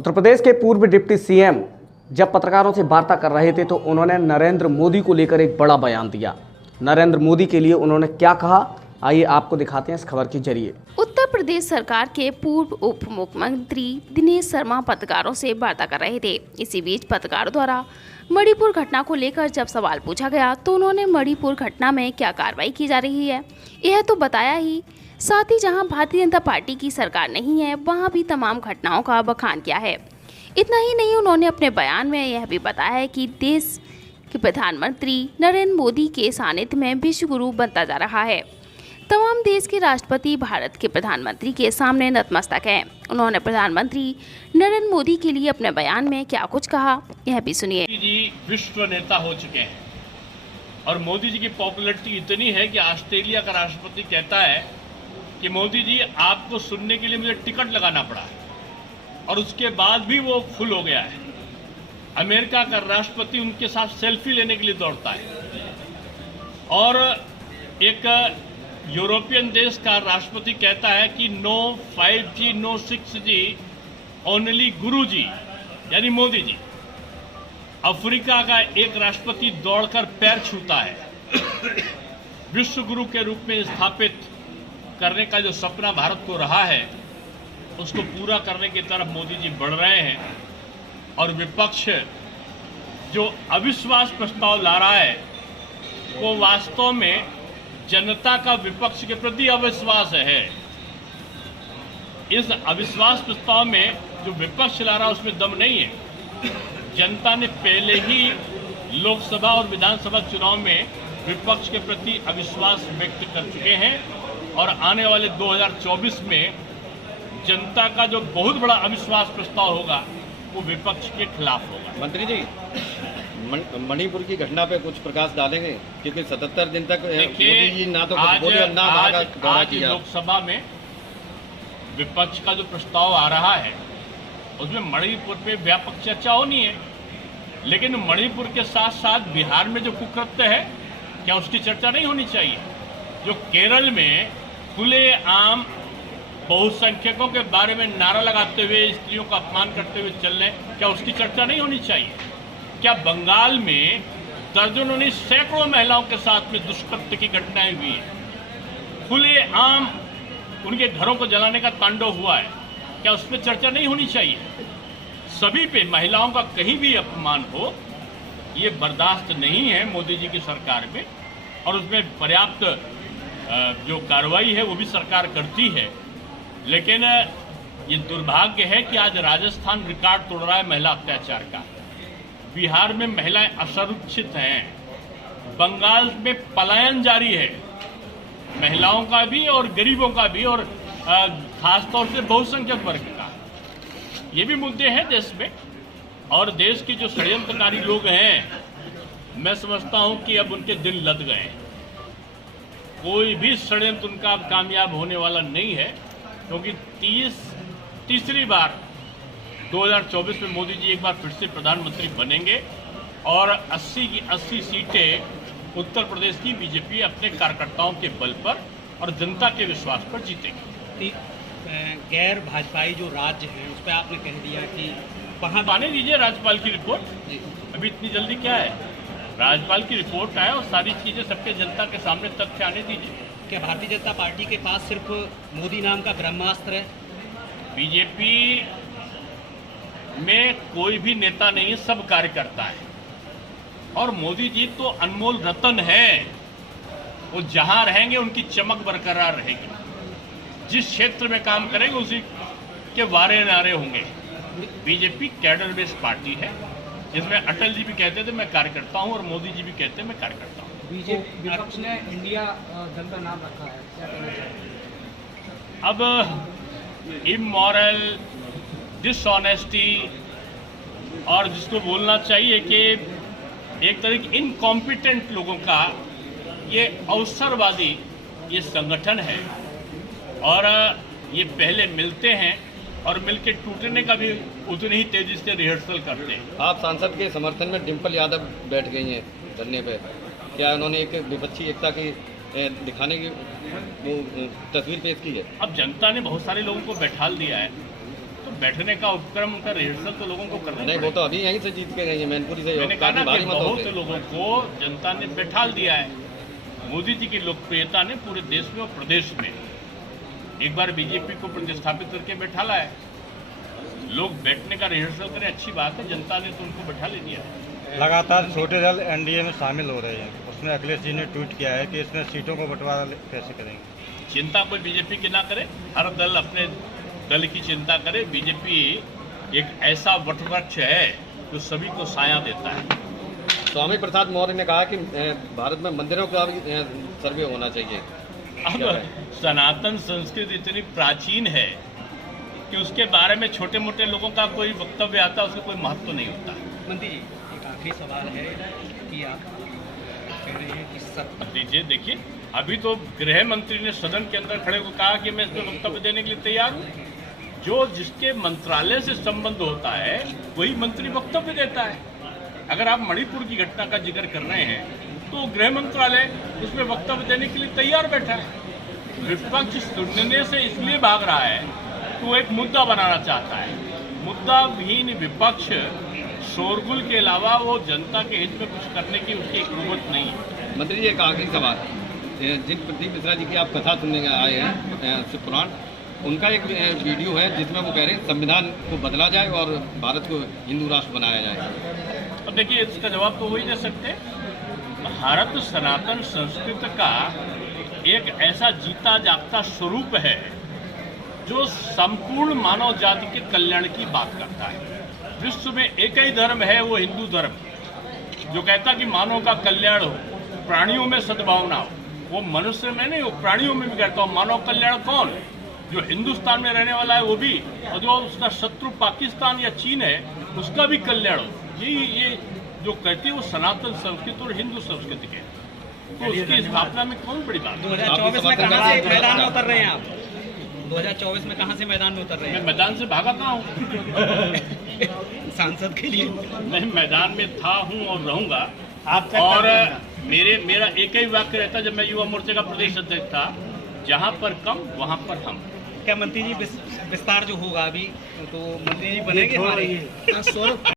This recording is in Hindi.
उत्तर प्रदेश के पूर्व डिप्टी सीएम जब पत्रकारों से वार्ता कर रहे थे तो उन्होंने नरेंद्र मोदी को लेकर एक बड़ा बयान दिया। नरेंद्र मोदी के लिए उन्होंने क्या कहा, आइए आपको दिखाते हैं इस खबर के जरिए। उत्तर प्रदेश सरकार के पूर्व उप मुख्यमंत्री दिनेश शर्मा पत्रकारों से वार्ता कर रहे थे। इसी बीच पत्रकारों द्वारा मणिपुर घटना को लेकर जब सवाल पूछा गया तो उन्होंने मणिपुर घटना में क्या कार्रवाई की जा रही है यह तो बताया ही, साथ ही जहां भारतीय जनता पार्टी की सरकार नहीं है वहां भी तमाम घटनाओं का बखान किया है। इतना ही नहीं, उन्होंने अपने बयान में यह भी बताया है कि देश के प्रधानमंत्री नरेंद्र मोदी के सानिध्य में विश्व गुरु बनता जा रहा है। तमाम देश के राष्ट्रपति भारत के प्रधानमंत्री के सामने नतमस्तक हैं। उन्होंने प्रधानमंत्री नरेंद्र मोदी के लिए अपने बयान में क्या कुछ कहा, यह भी सुनिए। मोदी जी विश्व नेता हो चुके हैं और मोदी जी की पॉपुलैरिटी इतनी है कि ऑस्ट्रेलिया का राष्ट्रपति कहता है कि मोदी जी आपको सुनने के लिए मुझे टिकट लगाना पड़ा है और उसके बाद भी वो फुल हो गया है। अमेरिका का राष्ट्रपति उनके साथ सेल्फी लेने के लिए दौड़ता है और एक यूरोपियन देश का राष्ट्रपति कहता है कि no 5G no 6G only गुरु जी यानी मोदी जी। अफ्रीका का एक राष्ट्रपति दौड़कर पैर छूता है। विश्व गुरु के रूप में स्थापित करने का जो सपना भारत को रहा है उसको पूरा करने की तरफ मोदी जी बढ़ रहे हैं और विपक्ष जो अविश्वास प्रस्ताव ला रहा है वो वास्तव में जनता का विपक्ष के प्रति अविश्वास है। इस अविश्वास प्रस्ताव में जो विपक्ष ला रहा है उसमें दम नहीं है। जनता ने पहले ही लोकसभा और विधानसभा चुनाव में विपक्ष के प्रति अविश्वास व्यक्त कर चुके हैं और आने वाले 2024 में जनता का जो बहुत बड़ा अविश्वास प्रस्ताव होगा वो विपक्ष के खिलाफ होगा। मंत्री जी, मणिपुर की घटना पे कुछ प्रकाश डालेंगे क्योंकि 77 दिन तक मोदी जी ना तो कुछ बोले ना आज लोकसभा में विपक्ष का जो प्रस्ताव आ रहा है उसमें मणिपुर पे व्यापक चर्चा होनी है, लेकिन मणिपुर के साथ साथ बिहार में जो कुकृत्य है क्या उसकी चर्चा नहीं होनी चाहिए? जो केरल में खुले आम बहुसंख्यकों के बारे में नारा लगाते हुए स्त्रियों का अपमान करते हुए चल रहे, क्या उसकी चर्चा नहीं होनी चाहिए? क्या बंगाल में दर्जनों नहीं सैकड़ों महिलाओं के साथ में दुष्कृत्य की घटनाएं हुई हैं, खुले आम उनके घरों को जलाने का तांडव हुआ है, क्या उस पर चर्चा नहीं होनी चाहिए? सभी पे महिलाओं का कहीं भी अपमान हो ये बर्दाश्त नहीं है मोदी जी की सरकार में और उसमें पर्याप्त जो कार्रवाई है वो भी सरकार करती है। लेकिन ये दुर्भाग्य है कि आज राजस्थान रिकॉर्ड तोड़ रहा है महिला अत्याचार का, बिहार में महिलाएं असुरक्षित हैं, बंगाल में पलायन जारी है महिलाओं का भी और गरीबों का भी और खासतौर से बहुसंख्यक वर्ग का। ये भी मुद्दे हैं देश में और देश के जो षड्यंत्रकारी लोग हैं मैं समझता हूं कि अब उनके दिन लद गए हैं। कोई भी षड्यंत्र उनका अब कामयाब होने वाला नहीं है क्योंकि तीसरी बार 2024 में मोदी जी एक बार फिर से प्रधानमंत्री बनेंगे और 80 की 80 सीटें उत्तर प्रदेश की बीजेपी अपने कार्यकर्ताओं के बल पर और जनता के विश्वास पर जीतेगी। गैर भाजपाई जो राज्य हैं उस पर आपने कह दिया कि वहाँ आने दीजिए राज्यपाल की रिपोर्ट, अभी इतनी जल्दी क्या है? राज्यपाल की रिपोर्ट आए और सारी चीजें सबके जनता के सामने तथ्य आने दीजिए। क्या भारतीय जनता पार्टी के पास सिर्फ मोदी नाम का ब्रह्मास्त्र है? बीजेपी में कोई भी नेता नहीं है, सब कार्यकर्ता है और मोदी जी तो अनमोल रतन है। वो जहां रहेंगे उनकी चमक बरकरार रहेगी, जिस क्षेत्र में काम करेंगे उसी के वारे नारे होंगे। बीजेपी कैडर बेस्ड पार्टी है जिसमें अटल जी भी कहते थे मैं कार्यकर्ता हूं और मोदी जी भी कहते हैं मैं कार्यकर्ता हूं। बीजेपी विपक्ष ने इंडिया दल का नाम रखा है, क्या कहना चाहिए? अब इमोरल, डिसऑनेस्टी और जिसको बोलना चाहिए कि एक तरह के इनकॉम्पिटेंट लोगों का ये अवसरवादी ये संगठन है और ये पहले मिलते हैं और मिलके टूटने का भी उतनी ही तेजी से रिहर्सल करते हैं। आप सांसद के समर्थन में डिम्पल यादव बैठ गई हैं धरने पे, क्या उन्होंने एक विपक्षी एकता की दिखाने की वो तस्वीर पेश की है? अब जनता ने बहुत सारे लोगों को बैठाल दिया है तो बैठने का उपक्रम, उनका रिहर्सल तो लोगों को करना नहीं, वो तो अभी यहीं से जीत के गई है मैनपुरी से। मैंने कहा ना भारी कि मतों बहुत से। से लोगों को जनता ने बैठाल दिया है। मोदी जी की लोकप्रियता ने पूरे देश में और प्रदेश में एक बार बीजेपी को प्रतिस्थापित करके बैठाला है। लोग बैठने का रिहर्सल करें, अच्छी बात है, जनता ने तो उनको बैठा ले दिया है। लगातार छोटे दल एनडीए में शामिल हो रहे हैं, उसमें अखिलेश जी ने ट्वीट किया है कि इसमें सीटों को बंटवारा कैसे करेंगे। चिंता कोई बीजेपी की ना करे, हर दल अपने दल की चिंता करे। बीजेपी एक ऐसा वटवृक्ष है जो सभी को साया देता है। स्वामी प्रसाद मौर्य ने कहा कि भारत में मंदिरों का भी सर्वे होना चाहिए। अब सनातन संस्कृति इतनी प्राचीन है कि उसके बारे में छोटे मोटे लोगों का कोई वक्तव्य आता है, उसका कोई महत्व नहीं होता। मंत्री जी, एक आखिरी सवाल है कि आप कह रहे हैं कि सब दीजिए, देखिए, अभी तो गृह मंत्री ने सदन के अंदर खड़े होकर कहा कि मैं इस पर वक्तव्य देने के लिए तैयार हूँ। जो जिसके मंत्रालय से संबंध होता है वही मंत्री वक्तव्य देता है। अगर आप मणिपुर की घटना का जिक्र कर रहे हैं तो गृह मंत्रालय उसमें वक्तव्य देने के लिए तैयार बैठा है। विपक्ष सुनने से इसलिए भाग रहा है कि वो एक मुद्दा बनाना चाहता है। मुद्दा विहीन विपक्ष शोरगुल के अलावा वो जनता के हित में कुछ करने की उसकी एक कुवत नहीं है। मंत्री जी, एक आखिरी सवाल, जिन प्रदीप मिश्रा जी की आप कथा सुनने आए हैं शिव पुराण, उनका एक वीडियो है जिसमें वो कह रहे हैं संविधान को बदला जाए और भारत को हिंदू राष्ट्र बनाया जाए। अब देखिए, इसका जवाब तो वही दे सकते। भारत सनातन संस्कृति का एक ऐसा जीता जागता स्वरूप है जो संपूर्ण मानव जाति के कल्याण की बात करता है। विश्व में एक ही धर्म है, वो हिंदू धर्म, जो कहता कि मानव का कल्याण हो, प्राणियों में सद्भावना हो। वो मनुष्य में नहीं हो, प्राणियों में भी कहता हूँ। मानव कल्याण कौन? जो हिंदुस्तान में रहने वाला है वो भी, और जो उसका शत्रु पाकिस्तान या चीन है उसका भी कल्याण हो। ये जो कहती है वो सनातन संस्कृति और हिंदू संस्कृति के, तो उसकी स्थापना में कौन बड़ी बात है? 2024 में कहाँ से मैदान में उतर रहे हैं आप? 2024 में कहाँ से मैदान में उतर रहे मैं हैं मैदान से भागा कहाँ हूँ? सांसद के लिए? मैं मैदान में था, हूँ और रहूंगा। और मेरा एक ही वाक्य रहता जब मैं युवा मोर्चे का प्रदेश अध्यक्ष था, जहाँ पर कम वहाँ पर हम। क्या मंत्री जी विस्तार जो होगा अभी तो मंत्री जी बनेंगे हमारे?